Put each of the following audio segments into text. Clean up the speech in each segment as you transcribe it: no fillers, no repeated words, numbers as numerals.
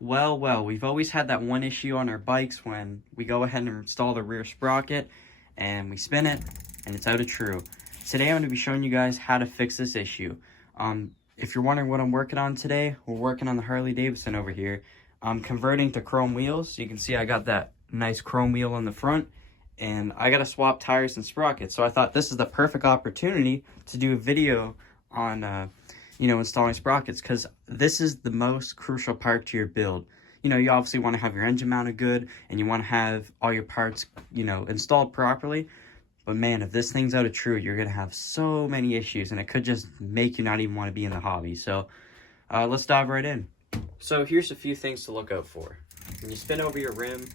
Well, we've always had that one issue on our bikes when we go ahead and install the rear sprocket and we spin it and it's out of true. Today I'm going to be showing you guys how to fix this issue. If you're wondering what I'm working on today, we're working on the Harley Davidson over here. I'm converting to chrome wheels. So you can see I got that nice chrome wheel on the front and I got to swap tires and sprockets. So I thought this is the perfect opportunity to do a video on installing sprockets, because this is the most crucial part to your build. You obviously want to have your engine mounted good and you want to have all your parts, installed properly. But man, if this thing's out of true, you're going to have so many issues and it could just make you not even want to be in the hobby. So let's dive right in. So here's a few things to look out for. When you spin over your rim,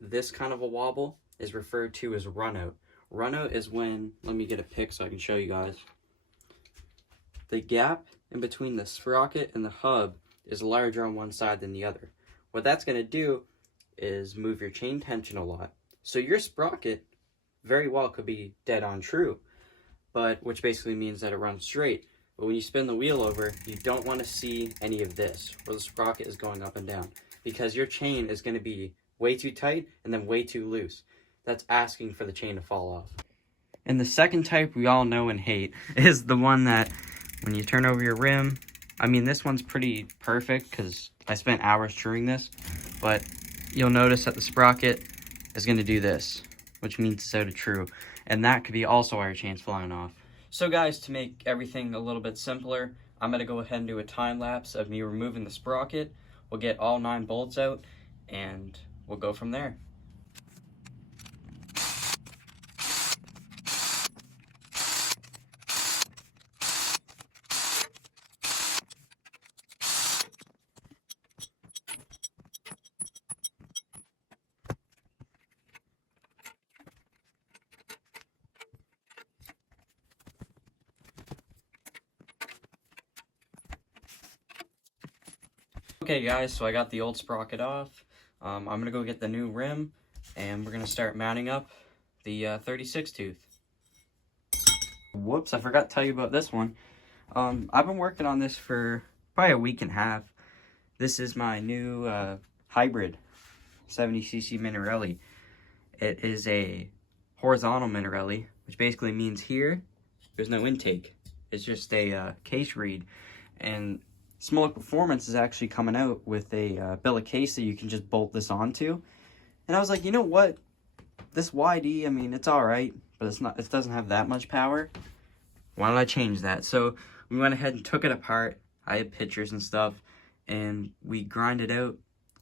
this kind of a wobble is referred to as run out. Run out is when, let me get a pic so I can show you guys. The gap in between the sprocket and the hub is larger on one side than the other. What that's going to do is move your chain tension a lot. So your sprocket very well could be dead on true, which basically means that it runs straight. But when you spin the wheel over, you don't want to see any of this, where the sprocket is going up and down, because your chain is going to be way too tight and then way too loose. That's asking for the chain to fall off. And the second type we all know and hate is the one that when you turn over your rim, I mean, this one's pretty perfect because I spent hours truing this, but you'll notice that the sprocket is going to do this, which means it's out of true. And that could be also why your chain's flying off. So guys, to make everything a little bit simpler, I'm going to go ahead and do a time lapse of me removing the sprocket. We'll get all 9 bolts out and we'll go from there. Okay guys, so I got the old sprocket off. I'm going to go get the new rim and we're going to start mounting up the 36 tooth. Whoops, I forgot to tell you about this one. I've been working on this for probably a week and a half. This is my new hybrid 70cc Minarelli. It is a horizontal Minarelli, which basically means here there's no intake. It's just a case reed. And Smoke Performance is actually coming out with a billet case that you can just bolt this onto. And I was like, you know what? This YD, I mean, it's alright, but it doesn't have that much power. Why don't I change that? So we went ahead and took it apart. I had pictures and stuff, and we grinded out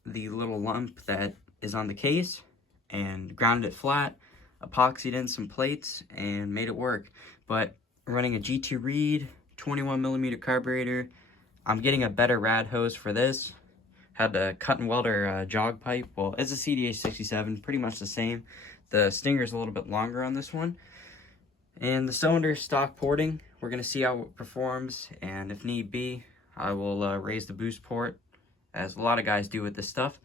the little lump that is on the case and grounded it flat, epoxied in some plates, and made it work. But running a G2 reed, 21mm carburetor, I'm getting a better rad hose for this. Had the cut and welder jog pipe. Well, it's a CDH 67, pretty much the same. The stinger's a little bit longer on this one. And the cylinder is stock porting. We're going to see how it performs, and if need be, I will raise the boost port, as a lot of guys do with this stuff.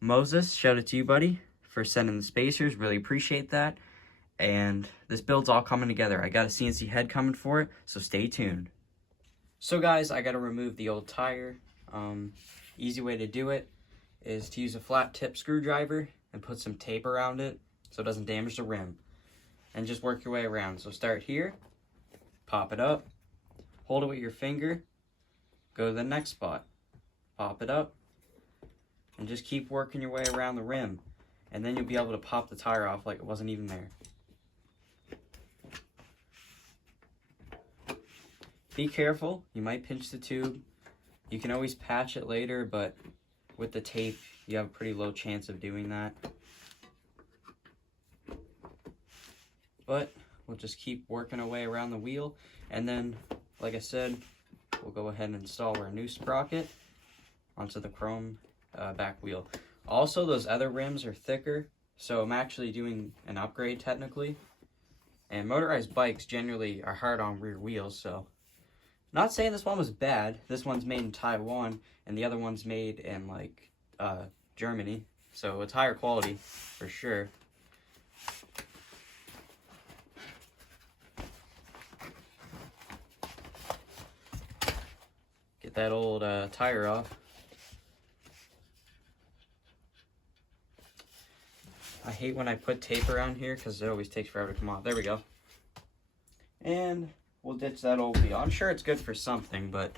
Moses, shout out to you, buddy, for sending the spacers. Really appreciate that. And this build's all coming together. I got a CNC head coming for it, so stay tuned. So guys, I got to remove the old tire. Easy way to do it is to use a flat tip screwdriver and put some tape around it so it doesn't damage the rim. And just work your way around. So start here, pop it up, hold it with your finger, go to the next spot, pop it up, and just keep working your way around the rim. And then you'll be able to pop the tire off like it wasn't even there. Be careful, you might pinch the tube. You can always patch it later, but with the tape, you have a pretty low chance of doing that. But we'll just keep working our way around the wheel, and then, like I said, we'll go ahead and install our new sprocket onto the chrome back wheel. Also, those other rims are thicker, so I'm actually doing an upgrade technically. And motorized bikes generally are hard on rear wheels, so not saying this one was bad. This one's made in Taiwan, and the other one's made in, like, Germany. So it's higher quality, for sure. Get that old tire off. I hate when I put tape around here because it always takes forever to come off. There we go. And we'll ditch that old wheel. I'm sure it's good for something, but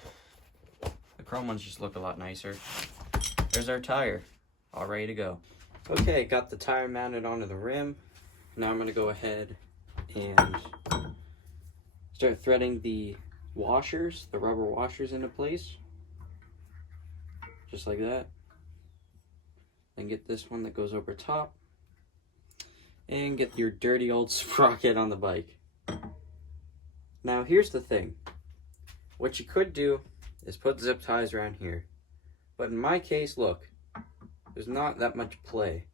the chrome ones just look a lot nicer. There's our tire, all ready to go. Okay, got the tire mounted onto the rim. Now I'm gonna go ahead and start threading the washers, the rubber washers, into place. Just like that. Then get this one that goes over top. And get your dirty old sprocket on the bike. Now here's the thing. What you could do is put zip ties around here. But in my case, look, there's not that much play.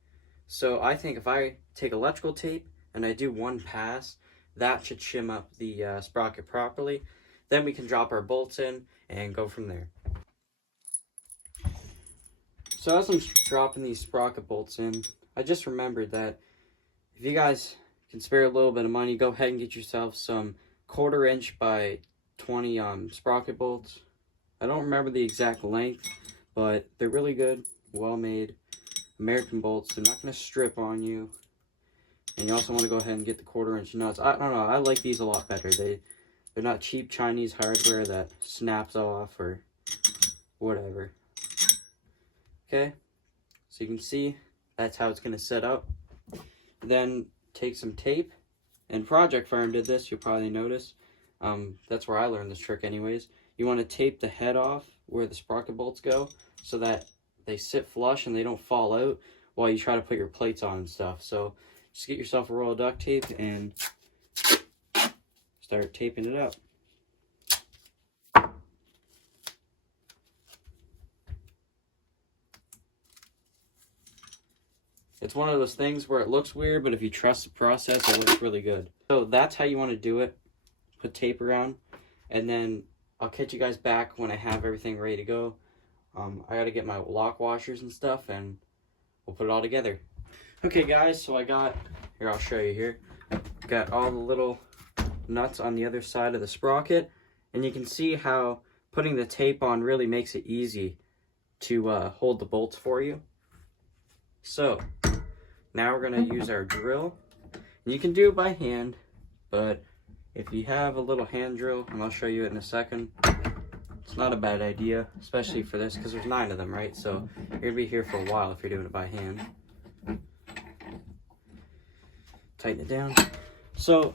So I think if I take electrical tape and I do one pass, that should shim up the sprocket properly. Then we can drop our bolts in and go from there. So as I'm dropping these sprocket bolts in, I just remembered that if you guys can spare a little bit of money, go ahead and get yourself some 1/4 inch by 20 sprocket bolts. I don't remember the exact length, but they're really good, well made American bolts. They're not going to strip on you. And you also want to go ahead and get the 1/4 inch nuts. I don't know, I like these a lot better. They're not cheap Chinese hardware that snaps off or whatever. Okay, so you can see that's how it's going to set up. Then take some tape, and Project Farm did this, you'll probably notice. That's where I learned this trick anyways. You want to tape the head off where the sprocket bolts go so that they sit flush and they don't fall out while you try to put your plates on and stuff. So just get yourself a roll of duct tape and start taping it up. It's one of those things where it looks weird, but if you trust the process, it looks really good. So that's how you want to do it. Put tape around, and then I'll catch you guys back when I have everything ready to go. I got to get my lock washers and stuff, and we'll put it all together. Okay guys, so here I'll show you here. Got all the little nuts on the other side of the sprocket, and you can see how putting the tape on really makes it easy to hold the bolts for you. So now we're going to use our drill. And you can do it by hand, but if you have a little hand drill, and I'll show you it in a second, it's not a bad idea, especially for this, because there's 9 of them, right? So you're going to be here for a while if you're doing it by hand. Tighten it down. So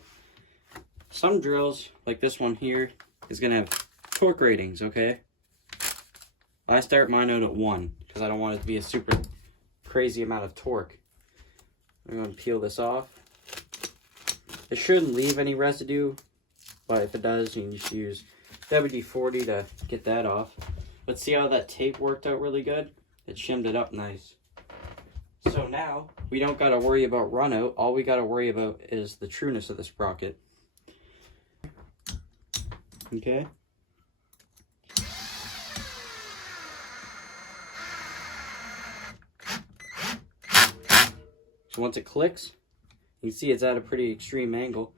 some drills, like this one here, is going to have torque ratings, okay? I start mine out at 1, because I don't want it to be a super crazy amount of torque. I'm going to peel this off. It shouldn't leave any residue, but if it does, you can just use WD-40 to get that off. But see how that tape worked out really good? It shimmed it up nice. So now, we don't got to worry about run out. All we got to worry about is the trueness of the sprocket. Okay? So once it clicks, you can see it's at a pretty extreme angle.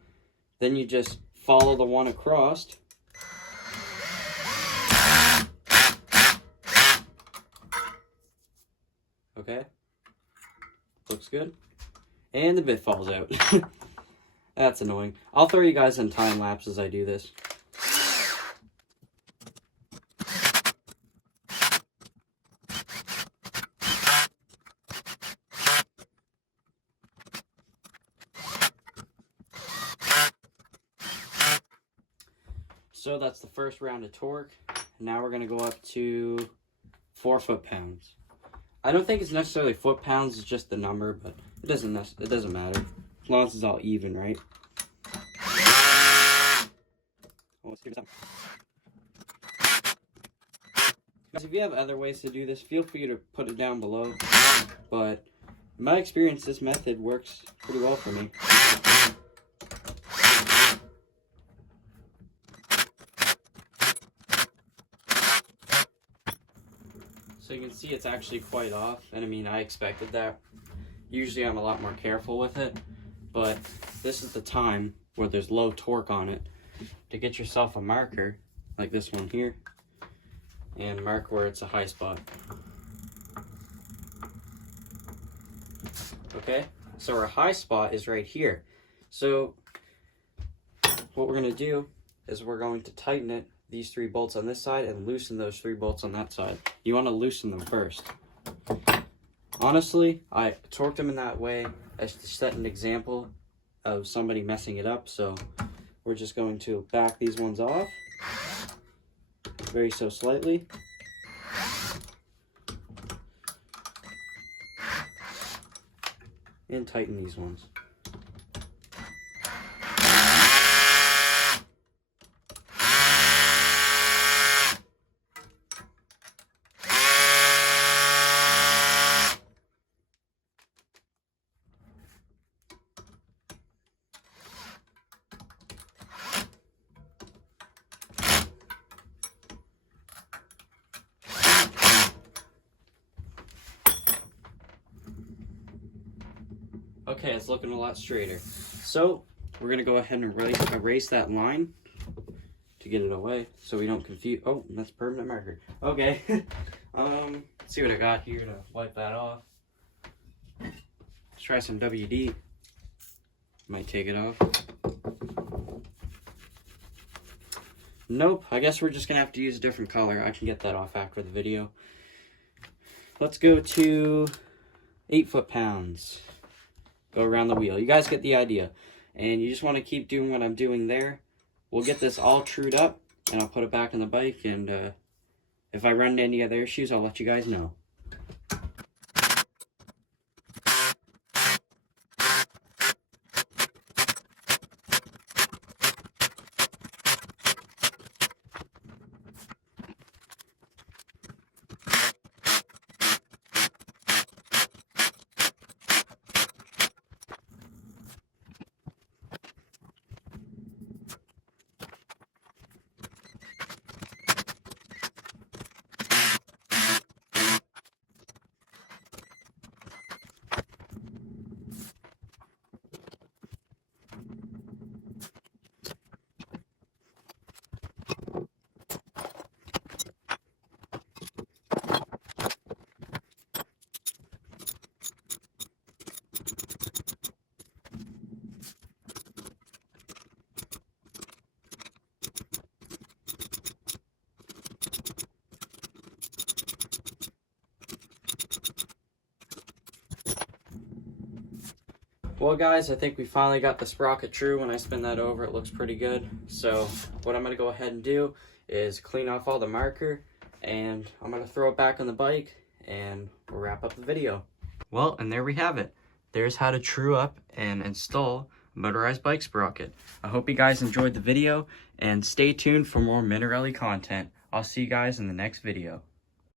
Then you just follow the one across. Okay. Looks good. And the bit falls out. That's annoying. I'll throw you guys in time lapse as I do this. So that's the first round of torque. Now we're going to go up to 4 foot-pounds. I don't think it's necessarily foot-pounds, it's just the number, but it doesn't matter. As long as it's all even, right? Oh, let's give it some. Guys, if you have other ways to do this, feel free to put it down below. But in my experience, this method works pretty well for me. So you can see it's actually quite off, and I mean, I expected that. Usually I'm a lot more careful with it, but this is the time where there's low torque on it to get yourself a marker, like this one here, and mark where it's a high spot. Okay, So our high spot is right here. So what we're going to do is we're going to tighten it, these 3 bolts on this side, and loosen those 3 bolts on that side. You want to loosen them first. Honestly, I torqued them in that way as to set an example of somebody messing it up. So we're just going to back these ones off, very so slightly. And tighten these ones. Okay, it's looking a lot straighter. So we're gonna go ahead and erase that line to get it away so we don't confuse. Oh, that's permanent marker. Okay. Let's see what I got here to wipe that off. Let's try some WD. Might take it off. Nope, I guess we're just gonna have to use a different color. I can get that off after the video. Let's go to 8 foot-pounds. Go around the wheel. You guys get the idea. And you just want to keep doing what I'm doing there. We'll get this all trued up, and I'll put it back on the bike, and if I run into any other issues, I'll let you guys know. Well guys, I think we finally got the sprocket true. When I spin that over, it looks pretty good. So what I'm going to go ahead and do is clean off all the marker, and I'm going to throw it back on the bike, and we'll wrap up the video. Well, and there we have it. There's how to true up and install a motorized bike sprocket. I hope you guys enjoyed the video, and stay tuned for more Minarelli content. I'll see you guys in the next video.